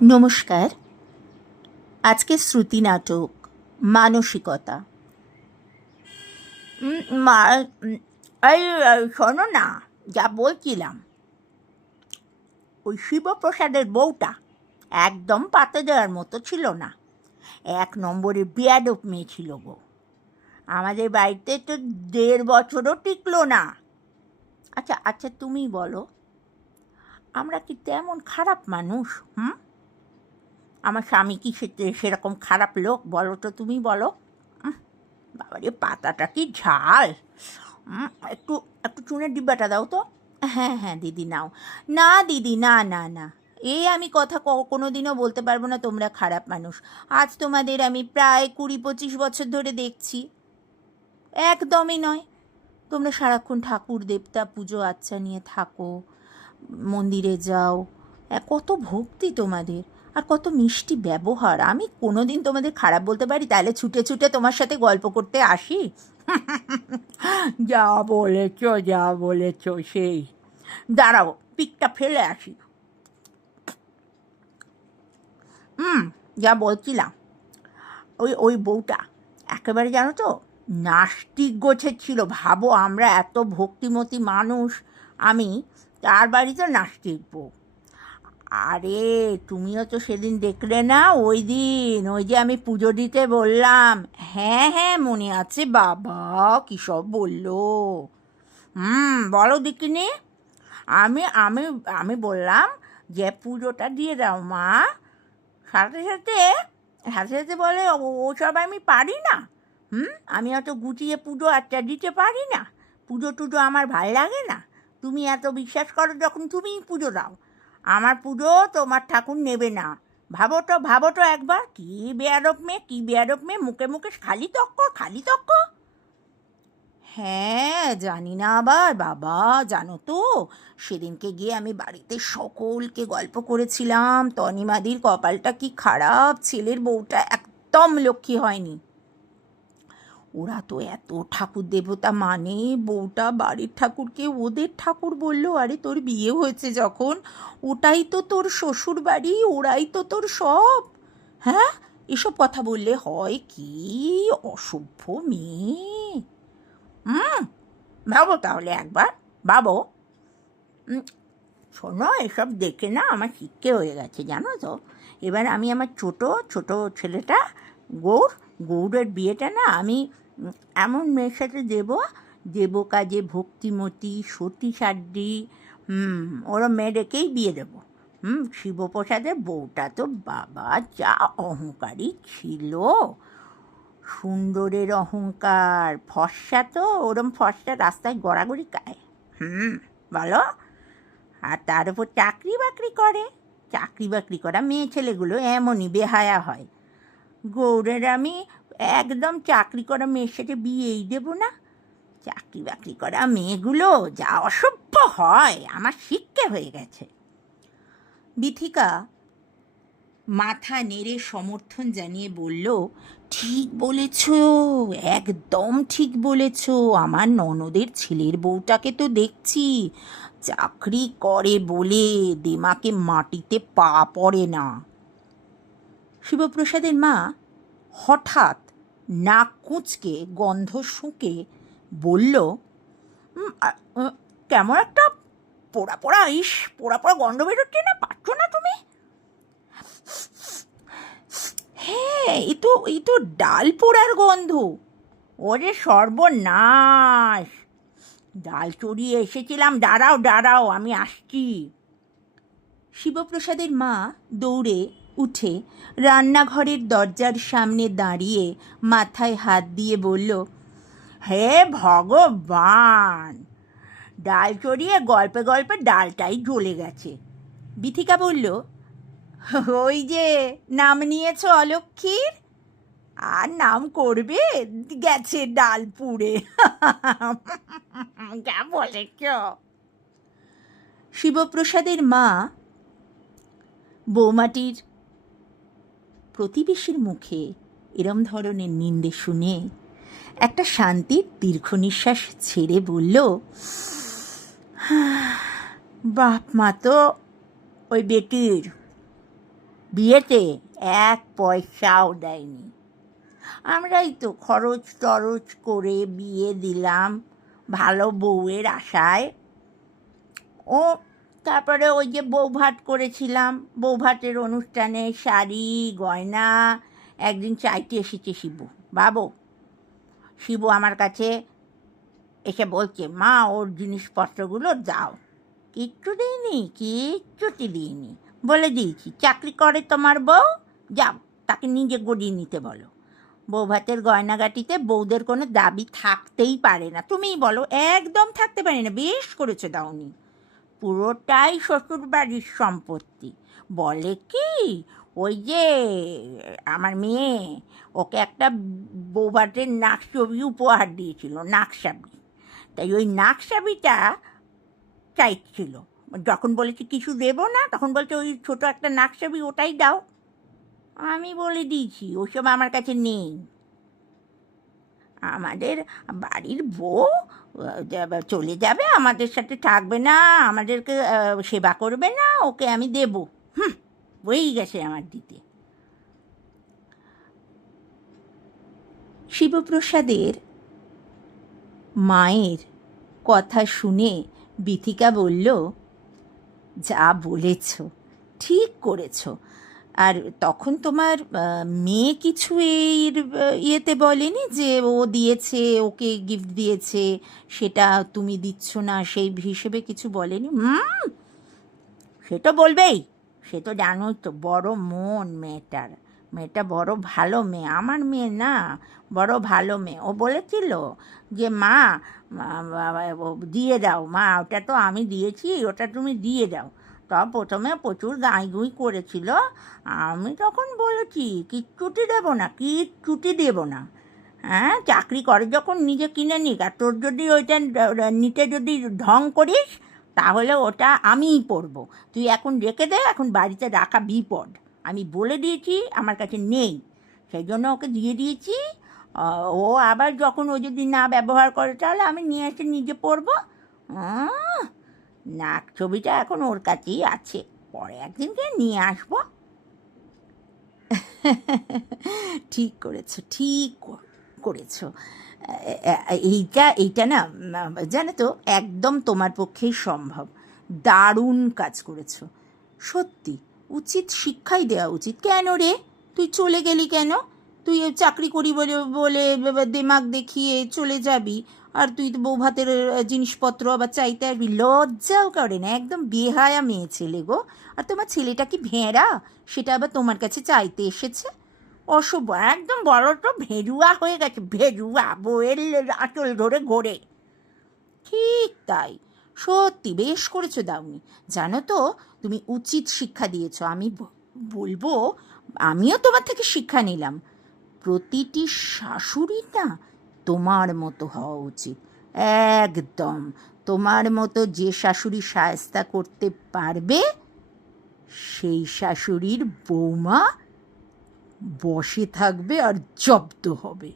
নমস্কার। আজকের শ্রুতি নাটক মানসিকতা। মা এই শোনো না, যা বলছিলাম, ওই শিবপ্রসাদের বউটা একদম পাতে দেওয়ার মতো ছিল না। 1 নম্বরে বেয়াদব মেয়ে ছিল গো। আমাদের বাড়িতে তো 1.5 বছরও টিকলো না। আচ্ছা আচ্ছা, তুমি বলো, আমরা কি তেমন খারাপ মানুষ? আমার স্বামী কি সেরকম খারাপ লোক? বলো তো, তুমি বলো। বাবারে, পাতাটা কি ঝাল! একটু একটু চুনের ডিব্বাটা দাও তো। হ্যাঁ হ্যাঁ দিদি, নাও। না দিদি, না না না, এই আমি কথা কোনো দিনও বলতে পারবো না তোমরা খারাপ মানুষ। আজ তোমাদের আমি প্রায় 20-25 বছর ধরে দেখছি। একদমই নয়। তোমরা সারাক্ষণ ঠাকুর দেবতা পুজো আচ্চা নিয়ে থাকো, মন্দিরে যাও, কত ভক্তি তোমাদের, আর কত মিষ্টি ব্যবহার। আমি কোনো দিন তোমাদের খারাপ বলতে পারি? তাহলে ছুটে ছুটে তোমার সাথে গল্প করতে আসি? যা বলেছ, যা বলেছ, সেই দাঁড়াও, পিকটা ফেলে আসি। যা বলছিলাম, ওই ওই বউটা একেবারে, জানো তো, নাস্তিক গোছের ছিল। ভাবো, আমরা এত ভক্তিমতী মানুষ, আমি তার বাড়িতে নাস্তিক বউ। আরে তুমিও তো সেদিন দেখলে না, ওই দিন ওই যে আমি পুজো দিতে বললাম। হ্যাঁ হ্যাঁ, মনে আছে বাবা, কী সব বললো। বলো দেখিনি। আমি আমি আমি বললাম যে পুজোটা দিয়ে দাও মা। সাথে সাথে সাথে সাথে বলে, ওসব আমি পারি না। আমি অত গুছিয়ে পুজো আচ্ছা দিতে পারি না। পুজো টুজো আমার ভাল লাগে না। তুমি এত বিশ্বাস করো যখন তুমিই পুজো দাও। আমার পুজো তোমার ঠাকুর নেবে না। ভাবো তো একবার, কী বেয়াদব মেয়ে, কী বেয়াদব মেয়ে, মুখে মুখে খালি তক্ক, খালি তক্ক। হ্যাঁ জানি না আবার বাবা, জানো তো, সেদিনকে গিয়ে আমি বাড়িতে সকলকে গল্প করেছিলাম তনিমাদির কপালটা কি খারাপ, ছেলের বউটা একদম লক্ষ্মী হয়নি। ওরা তো এত ঠাকুর দেবতা মানে, বউটা বাড়ির ঠাকুরকে ওদের ঠাকুর বললো। আরে তোর বিয়ে হয়েছে যখন, ওটাই তো তোর শ্বশুর বাড়ি, ওরাই তো তোর সব। হ্যাঁ, এসব কথা বললে হয়? কি অসভ্য মেয়ে! ভাবো তাহলে একবার, ভাবো। শোনো, এসব দেখে না আমার শিক্ষে হয়ে গেছে, জানো তো। এবার আমি আমার ছোট ছোট ছেলেটা গৌরের বিয়েটা না আমি এমন মেয়ের সাথে দেবো কাজে ভক্তিমতী সতী সাধ্বী, ওরা মেয়ে রেখেই বিয়ে দেবো। শিবপ্রসাদের বউটা তো বাবা যা অহংকারী ছিল! সুন্দরের অহংকার, ফর্সা তো, ওরম ফর্সা রাস্তায় গড়াগড়ি খায়। বলো। আর তার উপর চাকরি বাকরি করা মেয়ে ছেলেগুলো এমনই বেহায়া হয়। গৌরের আমি একদম চাকরি করা মেয়ের সাথে বিয়েই দেব না। চাকরি বাকরি করা মেয়েগুলো যা অসভ্য হয়, আমার শিক্ষে হয়ে গেছে। বিথিকা মাথা নেড়ে সমর্থন জানিয়ে বলল, ঠিক বলেছ, একদম ঠিক বলেছ। আমার ননদের ছেলের বউটাকে তো দেখছি, চাকরি করে বলে দিমাকে মাটিতে পা পড়ে না। শিবপ্রসাদের মা হঠাৎ নাক কুঁচকে গন্ধ শুঁকে বলল, কেমন একটা পোড়া পোড়া গন্ধ বেরোচ্ছে না, পাচ্ছ না তুমি? হ্যাঁ, এই তো ডাল পোড়ার গন্ধ। ওরে সর্বনাশ! ডাল চড়িয়ে এসেছিলাম, দাঁড়াও আমি আসছি। শিবপ্রসাদের মা দৌড়ে উঠে রান্নাঘরের দরজার সামনে দাঁড়িয়ে মাথায় হাত দিয়ে বলল, হে ভগবান! ডাল চড়িয়ে গল্পে গল্পে ডালটাই জ্বলে গেছে। বিথিকা বলল, ওই যে নাম নিয়েছ অলক্ষীর, আর নাম করবে, গেছে ডাল পুড়ে। যা বলেছ। শিবপ্রসাদের মা বৌমাটির প্রতিবেশীর মুখে এরম ধরনের নিন্দে শুনে একটা শান্তির দীর্ঘ নিঃশ্বাস ছেড়ে বলল, বাপ মা তো ওই বেটির। বিয়েতে 1 পয়সাও দেয়নি। আমরাই তো খরচ টরচ করে বিয়ে দিলাম ভালো বউয়ের আশায়। ও তারপরে ওই যে বৌভাত করেছিলাম, বৌভাতের অনুষ্ঠানে শাড়ি গয়না একদিন চাইতে এসেছে শিবু। বাবু, শিবু আমার কাছে এসে বলছে, মা ওর জিনিসপত্রগুলো দাও। কিচ্ছু দিইনি। বলে দিয়েছি, চাকরি করে তোমার বউ, যাও তাকে নিজে গড়িয়ে নিতে বলো। বৌভাতের গয়নাগাটিতে বউদের কোনো দাবি থাকতেই পারে না। তুমিই বলো। একদম থাকতে পারে না। বেশ করেছো দাওনি। পুরোটাই শ্বশুর বাড়ির সম্পত্তি। বলে কি, ওই যে আমার মেয়ে, ওকে একটা বৌভাতের নাকছবি উপহার দিয়েছিল, নাকছাবি। তাই ওই নাকছাবিটা চাইছিল। যখন বলেছি কিছু দেবো না, তখন বলছে ওই ছোটো একটা নাকছাবি, ওটাই দাও। আমি বলে দিয়েছি ওসব আমার কাছে নেই। আমাদের বাড়ির বউ চলে যাবে, আমাদের সাথে থাকবে না, আমাদেরকে সেবা করবে না, ওকে আমি দেব। বই গেছে আমার দিতে। শিবপ্রসাদের মায়ের কথা শুনে বিথিকা বলল, যা বলেছ ঠিক করেছ। আর তখন তোমার মেয়ে কিছু এর ইয়েতে বলেনি যে ও দিয়েছে, ওকে গিফট দিয়েছে, সেটা তুমি দিচ্ছ না, সেই হিসেবে কিছু বলেনি? সে তো বলবেই, সে তো জানোই তো, বড় মন মেয়েটার। মেয়েটা বড় ভালো মেয়ে, আমার মেয়ে না, বড় ভালো মেয়ে। ও বলেছিল যে মা দিয়ে দাও, মা ওটা তো আমি দিয়েছি, ওটা তুমি দিয়ে দাও। তা প্রথমে প্রচুর গাঁইগুঁই করেছিল। আমি তখন বলেছি কিচ্ছুটি দেবো না। হ্যাঁ, চাকরি করে যখন নিজে কিনে নিক। আর তোর যদি ওইটা নিতে যদি ঢং করিস, তাহলে ওটা আমিই পরবো। তুই এখন রেখে দে, এখন বাড়িতে রাখা বিপদ। আমি বলে দিয়েছি আমার কাছে নেই, সেই জন্য ওকে দিয়ে দিয়েছি। ও আবার যখন ও যদি না ব্যবহার করে, তাহলে আমি নিয়ে এসে নিজে পরবো। নাক ছবিটা এখন ওর কাছেই আছে, পরে একদিনকে নিয়ে আসবো। ঠিক করেছো। এইটা না, জানো তো, একদম তোমার পক্ষেই সম্ভব। দারুণ কাজ করেছো। সত্যি উচিত শিক্ষাই দেওয়া উচিত। কেন রে, তুই চলে গেলি কেন? তুই চাকরি করি বলে বলে দেমাগ দেখিয়ে চলে যাবি, আর তুই তো বৌভাতের জিনিসপত্র আবার চাইতে আসবি? লজ্জাও করে না, একদম বেহায়া মেয়ে ছেলে গো। আর তোমার ছেলেটা কি ভেড়া, সেটা আবার তোমার কাছে চাইতে এসেছে? অসভ্য, একদম বড় তো ভেরুয়া হয়ে গেছে, ভেরুয়া, বউয়ের আঁচল ধরে ঘোরে। ঠিক তাই, সত্যি বেশ করেছো দাওনি। জানো তো, তুমি উচিত শিক্ষা দিয়েছো। আমি বলবো, আমিও তোমার থেকে শিক্ষা নিলাম। প্রতিটি শাশুড়ি না তোমার মতো হওয়া উচিত। একদম তোমার মতো যে শাশুড়ি শায়েস্তা করতে পারবে, সেই শাশুড়ির বৌমা বসে থাকবে আর জব্দ হবে।